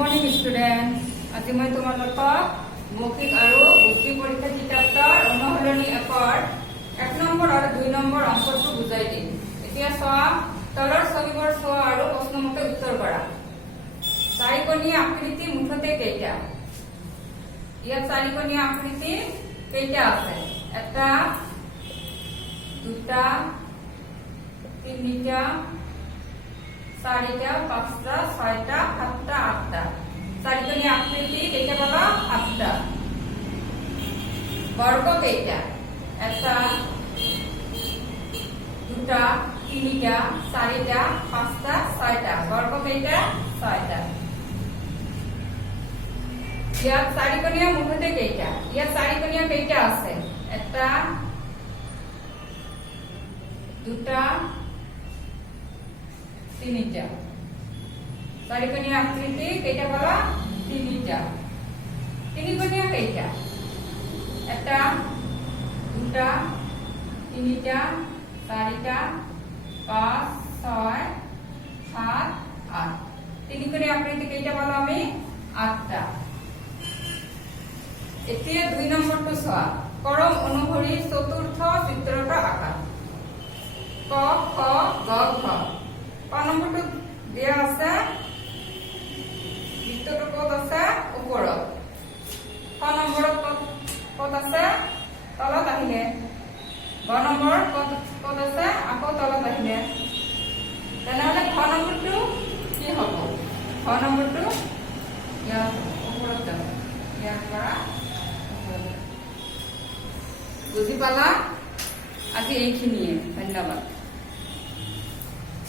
Morning student. আজি মই তোমালোকক মৌখিক আৰু বৃত্তি পৰীক্ষা কিতাপৰ অনুশীলনী 1 নম্বৰ আৰু 2 নম্বৰ অংকটো বুজাই দিম। এতিয়া চোৱা, তলৰ ছবিবোৰ চোৱা আৰু প্ৰশ্নমতে উত্তৰ কৰা। চাৰিকোণীয়া আকৃতি মুঠতে কেইটা? ইয়াত চাৰিকোণীয়া আকৃতি কেইটা আছে? এটা, দুটা, তিনিটা, চাৰিটা, পাঁচটা, ছয়টা, সাতটা, আঠটা। চাৰিকোণীয়া আকৃতি কেইটা পাবা? আঠটা। বৰ্গ কেইটা? এটা, দুটা, তিনিটা, চাৰিটা, পাঁচটা, ছয়টা। বৰ্গ কেইটা? ছয়টা। ইয়াত চাৰিকোণীয়া মুঠতে কেইটা? ইয়াত চাৰিকোণীয়া কেইটা আছে? এটা, দুটা, তিনিটা। চাৰিকোণীয়া আকৃতি কেইটা পাবা? তিনিটা। তিনিকোণীয়া কেইটা? এটা, দুটা, তিনিটা, চাৰিটা, পাঁচ, ছয়, সাত, আঠ। তিনিকোণীয়া আকৃতি কেইটা পালো আমি? আঠটা। এতিয়া 2 নম্বৰটো চোৱা। ক্ৰম অনুসৰি চতুৰ্থ চিত্ৰটা আঁকা। ক, খ, গ, ঘ। ক নম্বৰটো দিয়া আছে, বৃত্তটো ক'ত আছে? ওপৰত। খ নম্বৰত ক'ত আছে? তলত আহিলে। গ নম্বৰত ক'ত আছে? আকৌ তলত আহিলে। তেনেহলে খ নম্বৰটো কি হ'ব? খ নম্বৰটো ইয়াত ওপৰত যাব। ইয়াৰ পৰা বুজি পালা? আজি এইখিনিয়ে। ধন্যবাদ।